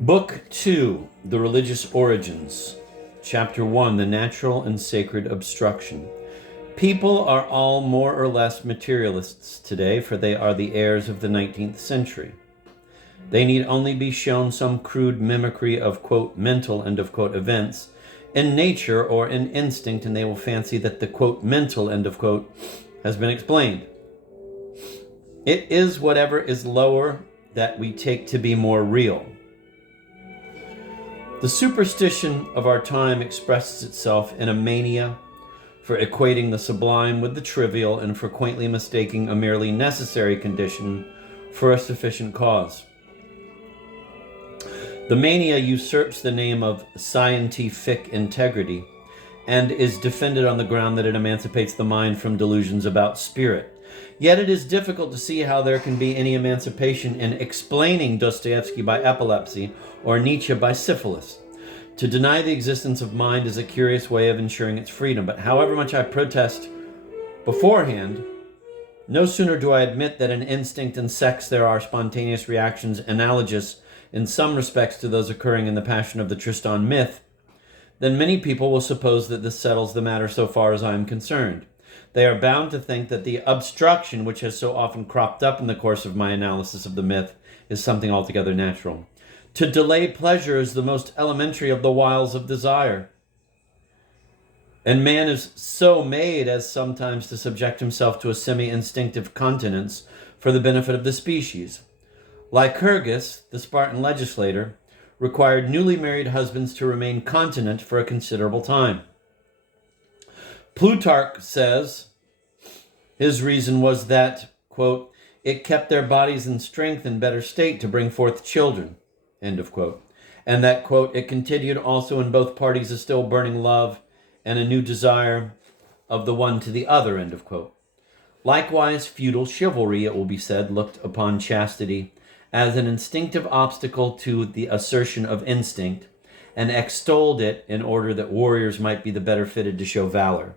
Book 2, The Religious Origins. Chapter 1, The Natural and Sacred Obstruction. People are all more or less materialists today, for they are the heirs of the 19th century. They need only be shown some crude mimicry of, quote, mental, end of quote, events in nature or in instinct, and they will fancy that the, quote, mental, end of quote, has been explained. It is whatever is lower that we take to be more real. The superstition of our time expresses itself in a mania for equating the sublime with the trivial and for quaintly mistaking a merely necessary condition for a sufficient cause. The mania usurps the name of scientific integrity and is defended on the ground that it emancipates the mind from delusions about spirit. Yet it is difficult to see how there can be any emancipation in explaining Dostoevsky by epilepsy or Nietzsche by syphilis. To deny the existence of mind is a curious way of ensuring its freedom, but however much I protest beforehand, no sooner do I admit that in instinct and sex there are spontaneous reactions analogous in some respects to those occurring in the Passion of the Tristan myth, then many people will suppose that this settles the matter so far as I am concerned. They are bound to think that the obstruction which has so often cropped up in the course of my analysis of the myth is something altogether natural. To delay pleasure is the most elementary of the wiles of desire. And man is so made as sometimes to subject himself to a semi-instinctive continence for the benefit of the species. Lycurgus, the Spartan legislator, required newly married husbands to remain continent for a considerable time. Plutarch says his reason was that, quote, it kept their bodies in strength and better state to bring forth children, end of quote. And that, quote, it continued also in both parties a still burning love and a new desire of the one to the other, end of quote. Likewise, feudal chivalry, it will be said, looked upon chastity as an instinctive obstacle to the assertion of instinct and extolled it in order that warriors might be the better fitted to show valor.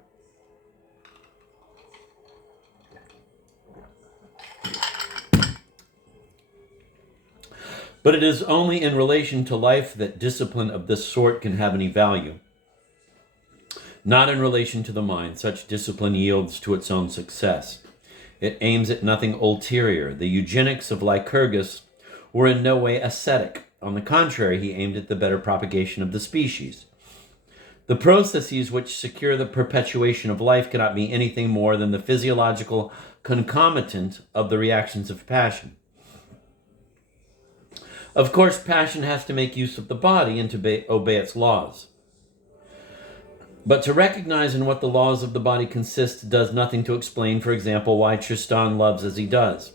But it is only in relation to life that discipline of this sort can have any value. Not in relation to the mind. Such discipline yields to its own success. It aims at nothing ulterior. The eugenics of Lycurgus were in no way ascetic. On the contrary, he aimed at the better propagation of the species. The processes which secure the perpetuation of life cannot be anything more than the physiological concomitant of the reactions of passion. Of course, passion has to make use of the body and to obey its laws. But to recognize in what the laws of the body consist does nothing to explain, for example, why Tristan loves as he does.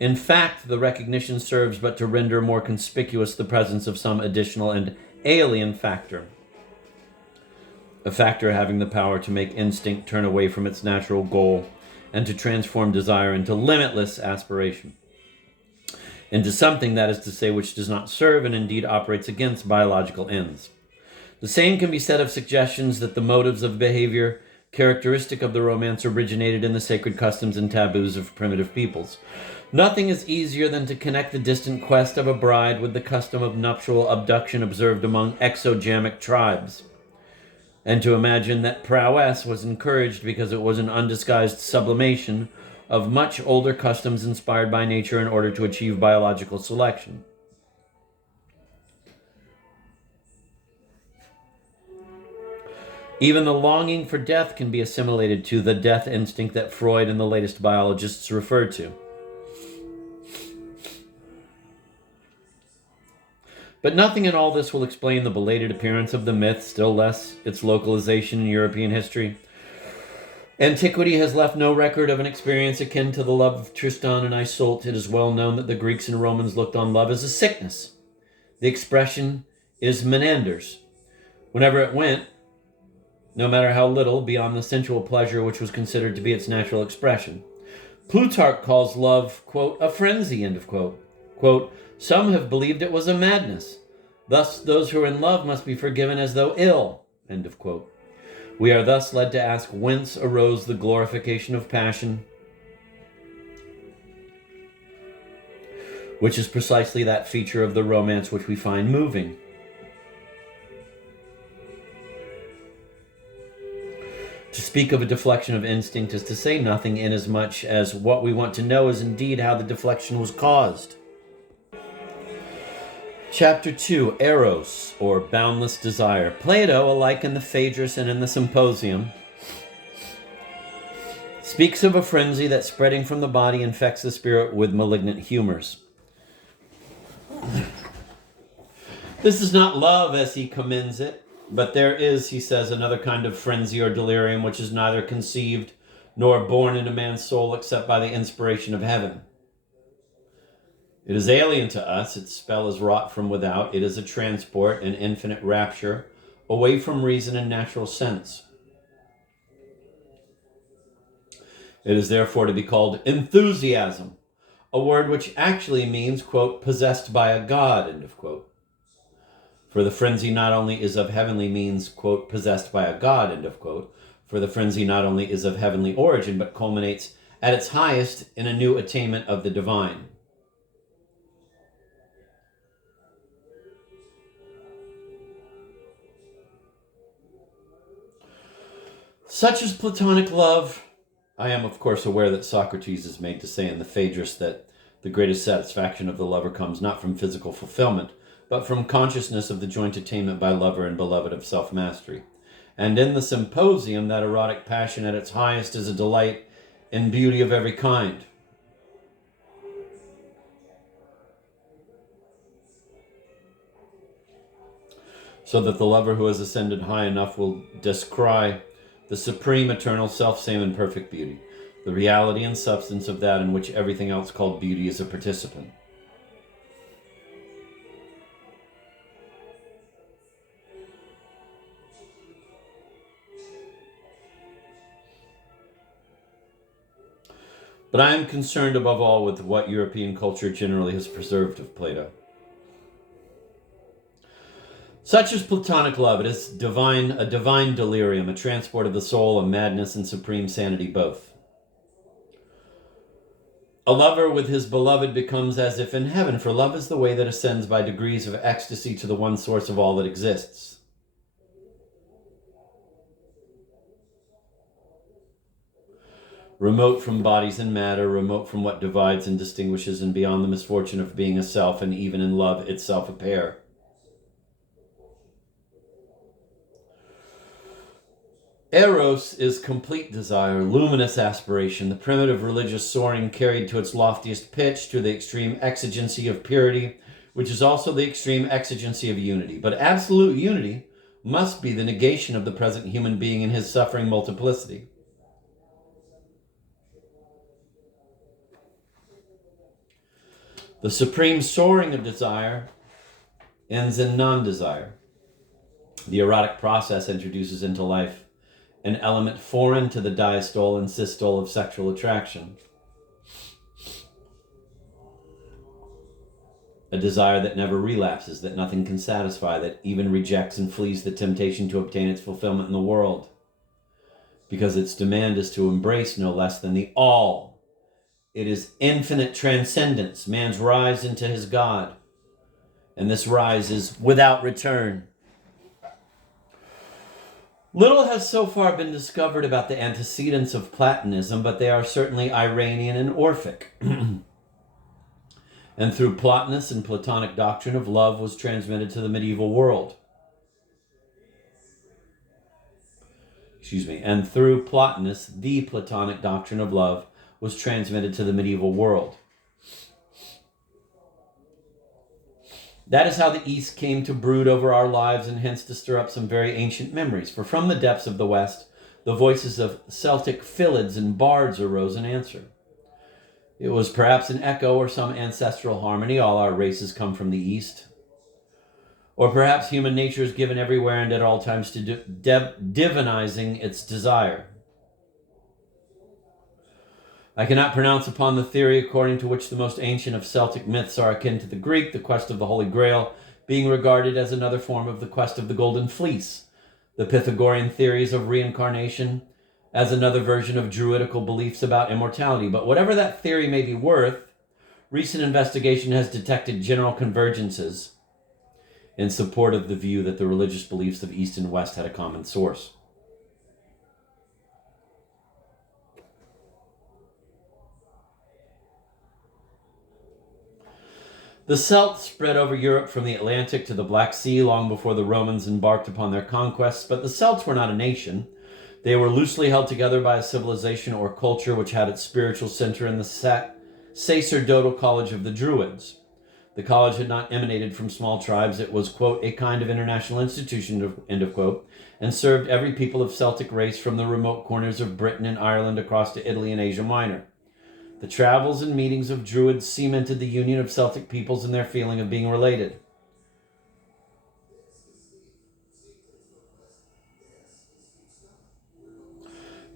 In fact, the recognition serves but to render more conspicuous the presence of some additional and alien factor. A factor having the power to make instinct turn away from its natural goal and to transform desire into limitless aspiration. Into something, that is to say, which does not serve and indeed operates against biological ends. The same can be said of suggestions that the motives of behavior characteristic of the romance originated in the sacred customs and taboos of primitive peoples. Nothing is easier than to connect the distant quest of a bride with the custom of nuptial abduction observed among exogamic tribes, and to imagine that prowess was encouraged because it was an undisguised sublimation of much older customs inspired by nature in order to achieve biological selection. Even the longing for death can be assimilated to the death instinct that Freud and the latest biologists refer to. But nothing in all this will explain the belated appearance of the myth, still less its localization in European history. Antiquity has left no record of an experience akin to the love of Tristan and Isolde. It is well known that the Greeks and Romans looked on love as a sickness. The expression is Menander's. Whenever it went, no matter how little, beyond the sensual pleasure which was considered to be its natural expression. Plutarch calls love, quote, a frenzy, end of quote. Quote, some have believed it was a madness. Thus, those who are in love must be forgiven as though ill, end of quote. We are thus led to ask whence arose the glorification of passion. which is precisely that feature of the romance which we find moving. To speak of a deflection of instinct is to say nothing, inasmuch as what we want to know is indeed how the deflection was caused. Chapter 2, Eros, or Boundless Desire. Plato, alike in the Phaedrus and in the Symposium, speaks of a frenzy that, spreading from the body, infects the spirit with malignant humors. This is not love as he commends it, but there is, he says, another kind of frenzy or delirium which is neither conceived nor born in a man's soul except by the inspiration of heaven. It is alien to us, its spell is wrought from without, it is a transport, an infinite rapture, away from reason and natural sense. It is therefore to be called enthusiasm, a word which actually means, quote, possessed by a god, end of quote. For the frenzy not only is of heavenly means, quote, possessed by a god, end of quote. For the frenzy not only is of heavenly origin, but culminates at its highest in a new attainment of the divine. Such is Platonic love. I am, of course, aware that Socrates is made to say in the Phaedrus that the greatest satisfaction of the lover comes not from physical fulfillment, but from consciousness of the joint attainment by lover and beloved of self-mastery. And in the Symposium, that erotic passion at its highest is a delight in beauty of every kind. So that the lover who has ascended high enough will descry the supreme, eternal, self-same, and perfect beauty, the reality and substance of that in which everything else called beauty is a participant. But I am concerned above all with what European culture generally has preserved of Plato. Such is Platonic love. It is divine, a divine delirium, a transport of the soul, a madness and supreme sanity both. A lover with his beloved becomes as if in heaven, for love is the way that ascends by degrees of ecstasy to the one source of all that exists. Remote from bodies and matter, remote from what divides and distinguishes, and beyond the misfortune of being a self, and even in love itself a pair. Eros is complete desire, luminous aspiration, the primitive religious soaring carried to its loftiest pitch, to the extreme exigency of purity, which is also the extreme exigency of unity. But absolute unity must be the negation of the present human being in his suffering multiplicity. The supreme soaring of desire ends in non-desire. The erotic process introduces into life an element foreign to the diastole and systole of sexual attraction. A desire that never relapses, that nothing can satisfy, that even rejects and flees the temptation to obtain its fulfillment in the world, because its demand is to embrace no less than the all. It is infinite transcendence, man's rise into his God, and this rise is without return. Little has so far been discovered about the antecedents of Platonism, but they are certainly Iranian and Orphic. And through Plotinus and Platonic doctrine of love was transmitted to the medieval world. And through Plotinus, the Platonic doctrine of love was transmitted to the medieval world. That is how the East came to brood over our lives and hence to stir up some very ancient memories. For from the depths of the West, the voices of Celtic philids and bards arose in answer. It was perhaps an echo or some ancestral harmony. All our races come from the East. Or perhaps human nature is given everywhere and at all times to divinizing its desire. I cannot pronounce upon the theory according to which the most ancient of Celtic myths are akin to the Greek, the quest of the Holy Grail being regarded as another form of the quest of the Golden Fleece, the Pythagorean theories of reincarnation as another version of Druidical beliefs about immortality. But whatever that theory may be worth, Recent investigation has detected general convergences in support of the view that the religious beliefs of East and West had a common source. The Celts spread over Europe from the Atlantic to the Black Sea long before the Romans embarked upon their conquests, but the Celts were not a nation. They were loosely held together by a civilization or culture which had its spiritual center in the sacerdotal college of the Druids. The college had not emanated from small tribes. It was, quote, a kind of international institution, end of quote, and served every people of Celtic race from the remote corners of Britain and Ireland across to Italy and Asia Minor. The travels and meetings of Druids cemented the union of Celtic peoples in their feeling of being related.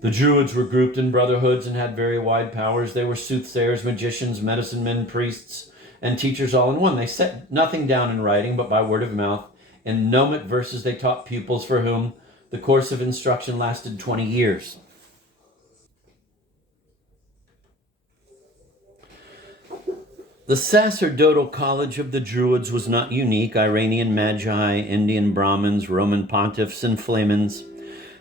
The Druids were grouped in brotherhoods and had very wide powers. They were soothsayers, magicians, medicine men, priests, and teachers all in one. They set nothing down in writing, but by word of mouth. In gnomic verses, they taught pupils for whom the course of instruction lasted 20 years. The sacerdotal college of the Druids was not unique. Iranian magi, Indian Brahmins, Roman pontiffs, and flamens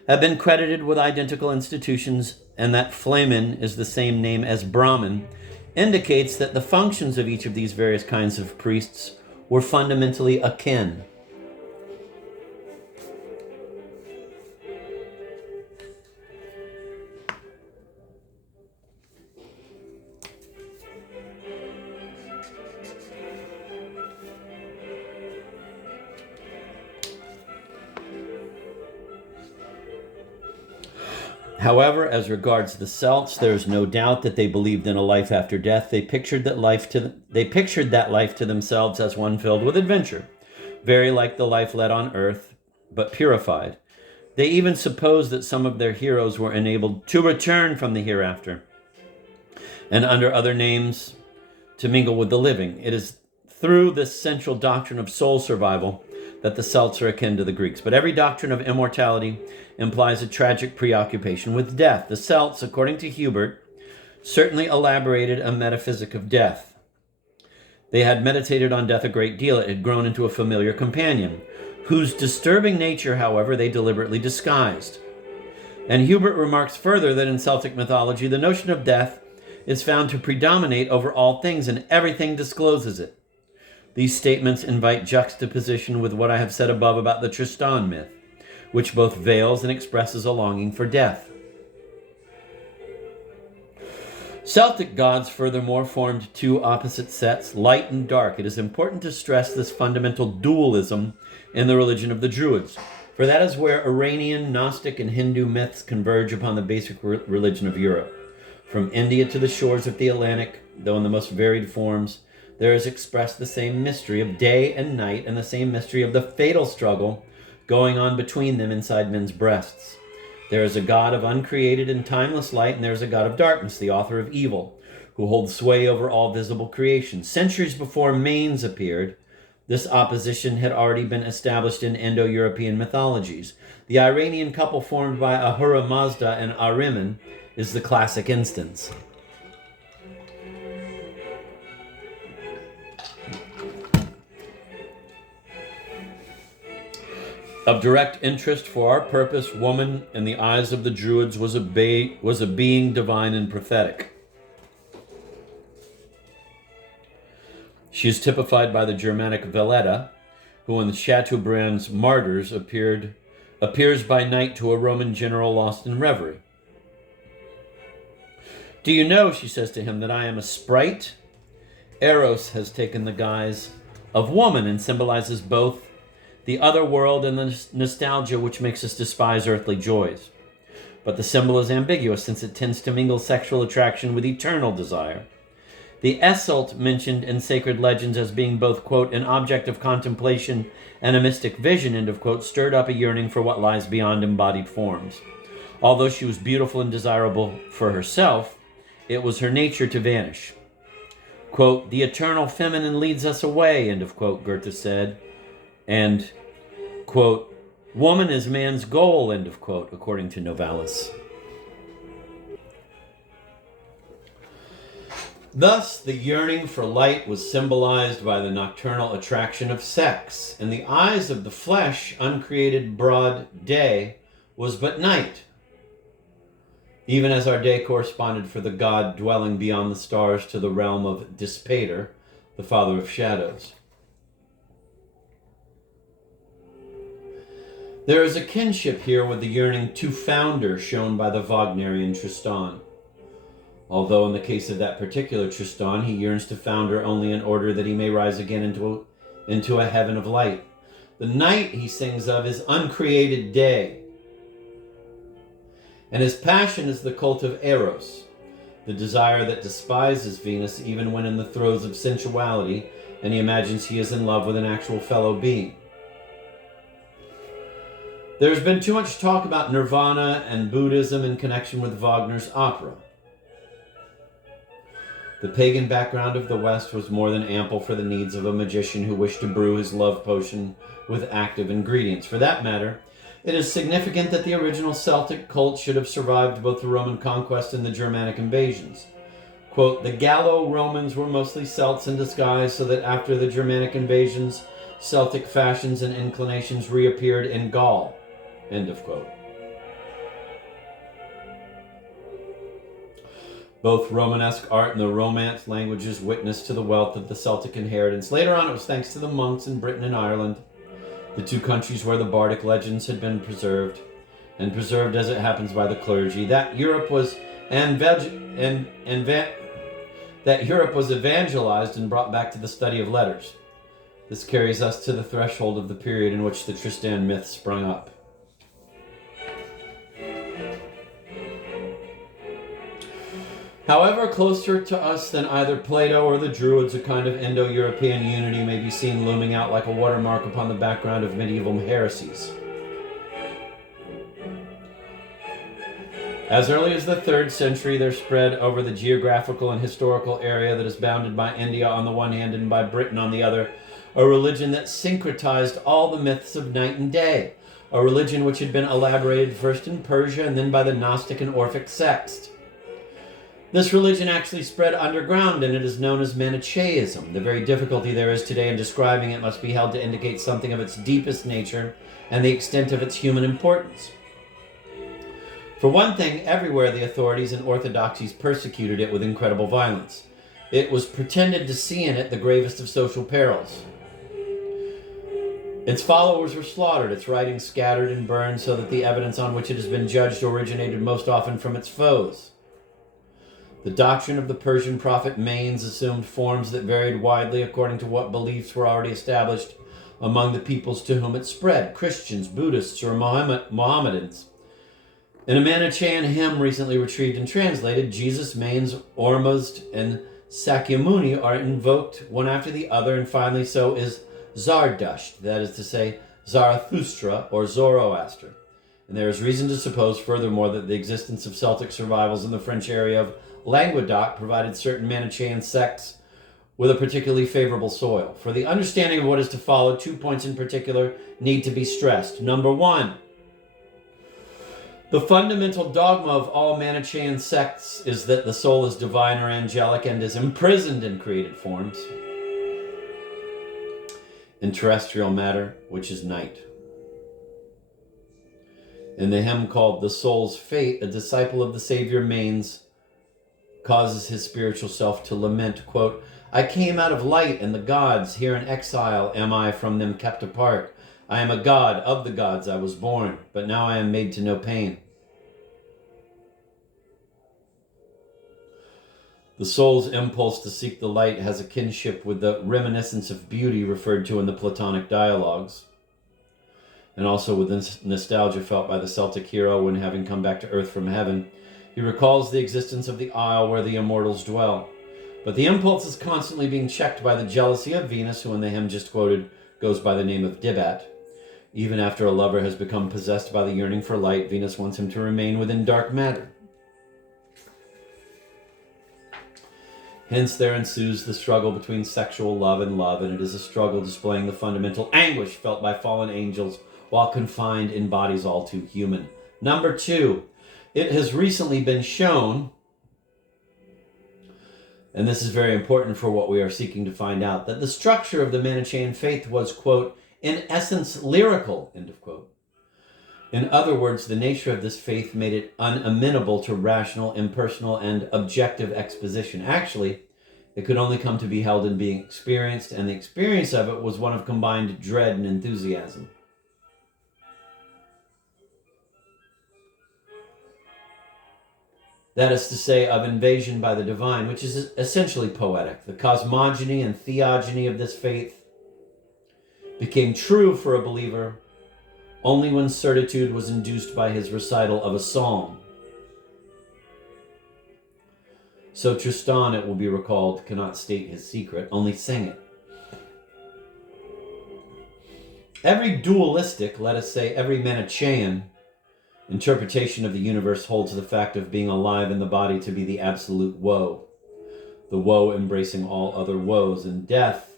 have been credited with identical institutions, and that flamen is the same name as Brahmin indicates that the functions of each of these various kinds of priests were fundamentally akin. However, as regards the Celts, there is no doubt that they believed in a life after death. They pictured that life to themselves as one filled with adventure, very like the life led on earth, but purified. They even supposed that some of their heroes were enabled to return from the hereafter, and under other names to mingle with the living. It is through this central doctrine of soul survival that the Celts are akin to the Greeks. But every doctrine of immortality implies a tragic preoccupation with death. The Celts, according to Hubert, certainly elaborated a metaphysic of death. They had meditated on death a great deal. It had grown into a familiar companion, whose disturbing nature, however, they deliberately disguised. And Hubert remarks further that in Celtic mythology, the notion of death is found to predominate over all things, and everything discloses it. These statements invite juxtaposition with what I have said above about the Tristan myth, which both veils and expresses a longing for death. Celtic gods, furthermore, formed two opposite sets, light and dark. It is important to stress this fundamental dualism in the religion of the Druids, for that is where Iranian, Gnostic, and Hindu myths converge upon the basic religion of Europe. From India to the shores of the Atlantic, though in the most varied forms, there is expressed the same mystery of day and night and the same mystery of the fatal struggle going on between them inside men's breasts. There is a God of uncreated and timeless light, and there is a God of darkness, the author of evil, who holds sway over all visible creation. Centuries before Manes appeared, this opposition had already been established in Indo-European mythologies. The Iranian couple formed by Ahura Mazda and Ahriman is the classic instance. Of direct interest for our purpose, woman, in the eyes of the Druids, was a being divine and prophetic. She is typified by the Germanic Veleta, who in the Chateaubriand's Martyrs appears by night to a Roman general lost in reverie. Do you know, she says to him, that I am a sprite? Eros has taken the guise of woman and symbolizes both the other world and the nostalgia which makes us despise earthly joys. But the symbol is ambiguous, since it tends to mingle sexual attraction with eternal desire. The Eselt mentioned in sacred legends as being both, quote, an object of contemplation and a mystic vision, end of quote, stirred up a yearning for what lies beyond embodied forms. Although she was beautiful and desirable for herself, it was her nature to vanish. Quote, the eternal feminine leads us away, end of quote, Goethe said. And, quote, woman is man's goal, end of quote, according to Novalis. Thus, the yearning for light was symbolized by the nocturnal attraction of sex. In the eyes of the flesh, uncreated broad day was but night, even as our day corresponded for the god dwelling beyond the stars to the realm of Dispater, the father of shadows. There is a kinship here with the yearning to founder shown by the Wagnerian Tristan. Although in the case of that particular Tristan, he yearns to founder only in order that he may rise again into a heaven of light. The night he sings of is uncreated day. And his passion is the cult of Eros, the desire that despises Venus even when in the throes of sensuality, and he imagines he is in love with an actual fellow being. There's been too much talk about Nirvana and Buddhism in connection with Wagner's opera. The pagan background of the West was more than ample for the needs of a magician who wished to brew his love potion with active ingredients. For that matter, it is significant that the original Celtic cult should have survived both the Roman conquest and the Germanic invasions. Quote, the Gallo-Romans were mostly Celts in disguise, so that after the Germanic invasions, Celtic fashions and inclinations reappeared in Gaul. End of quote. Both Romanesque art and the Romance languages witnessed to the wealth of the Celtic inheritance. Later on, it was thanks to the monks in Britain and Ireland, the two countries where the bardic legends had been preserved, and preserved as it happens by the clergy, that Europe was evangelized and brought back to the study of letters. This carries us to the threshold of the period in which the Tristan myth sprung up. However, closer to us than either Plato or the Druids, a kind of Indo-European unity may be seen looming out like a watermark upon the background of medieval heresies. As early as the 3rd century, there spread over the geographical and historical area that is bounded by India on the one hand and by Britain on the other, a religion that syncretized all the myths of night and day, a religion which had been elaborated first in Persia and then by the Gnostic and Orphic sects. This religion actually spread underground, and it is known as Manichaeism. The very difficulty there is today in describing it must be held to indicate something of its deepest nature and the extent of its human importance. For one thing, everywhere the authorities and orthodoxies persecuted it with incredible violence. It was pretended to see in it the gravest of social perils. Its followers were slaughtered, its writings scattered and burned, so that the evidence on which it has been judged originated most often from its foes. The doctrine of the Persian prophet Manes assumed forms that varied widely according to what beliefs were already established among the peoples to whom it spread, Christians, Buddhists, or Mohammedans. In a Manichaean hymn recently retrieved and translated, Jesus, Manes, Ormuzd, and Sakyamuni are invoked one after the other, and finally so is Zardusht, that is to say, Zarathustra or Zoroaster. And there is reason to suppose, furthermore, that the existence of Celtic survivals in the French area of Languedoc provided certain Manichaean sects with a particularly favorable soil. For the understanding of what is to follow, 2 points in particular need to be stressed. Number 1, the fundamental dogma of all Manichaean sects is that the soul is divine or angelic and is imprisoned in created forms, in terrestrial matter, which is night. In the hymn called The Soul's Fate, a disciple of the Savior Manes causes his spiritual self to lament, quote, I came out of light and the gods, here in exile am I from them kept apart. I am a god, of the gods I was born, but now I am made to know pain. The soul's impulse to seek the light has a kinship with the reminiscence of beauty referred to in the Platonic dialogues, and also with the nostalgia felt by the Celtic hero when, having come back to earth from heaven, he recalls the existence of the isle where the immortals dwell. But the impulse is constantly being checked by the jealousy of Venus, who in the hymn just quoted goes by the name of Dibat. Even after a lover has become possessed by the yearning for light, Venus wants him to remain within dark matter. Hence there ensues the struggle between sexual love, and it is a struggle displaying the fundamental anguish felt by fallen angels while confined in bodies all too human. Number 2, it has recently been shown and this is very important for what we are seeking to find out, that the structure of the Manichaean faith was, quote, in essence lyrical, end of quote. In other words, the nature of this faith made it unamenable to rational, impersonal, and objective exposition. Actually, it could only come to be held in being experienced, and the experience of it was one of combined dread and enthusiasm. That is to say, of invasion by the divine, which is essentially poetic. The cosmogony and theogony of this faith became true for a believer only when certitude was induced by his recital of a psalm. So Tristan, it will be recalled, cannot state his secret, only sing it. Every dualistic, let us say every Manichaean, interpretation of the universe holds the fact of being alive in the body to be the absolute woe, the woe embracing all other woes, and death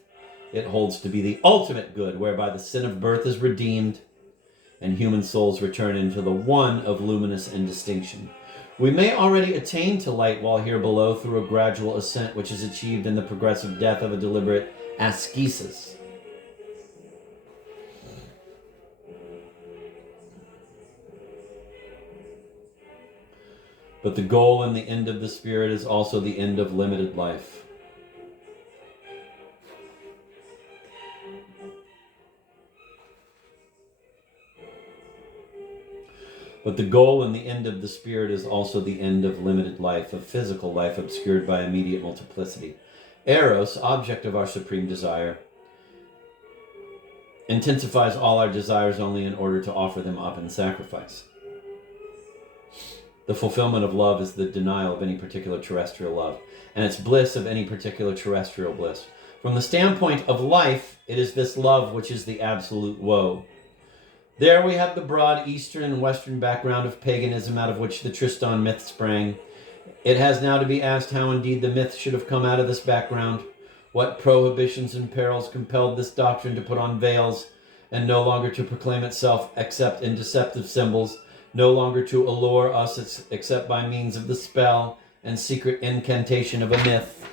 it holds to be the ultimate good, whereby the sin of birth is redeemed and human souls return into the one of luminous indistinction. We may already attain to light while here below through a gradual ascent which is achieved in the progressive death of a deliberate ascesis. But the goal and the end of the spirit is also the end of limited life. But the goal and the end of the spirit is also the end of limited life, of physical life obscured by immediate multiplicity. Eros, object of our supreme desire, intensifies all our desires only in order to offer them up in sacrifice. The fulfillment of love is the denial of any particular terrestrial love, and its bliss of any particular terrestrial bliss. From the standpoint of life, it is this love which is the absolute woe. There we have the broad eastern and western background of paganism out of which the Tristan myth sprang. It has now to be asked how indeed the myth should have come out of this background. What prohibitions and perils compelled this doctrine to put on veils and no longer to proclaim itself except in deceptive symbols, no longer to allure us except by means of the spell and secret incantation of a myth.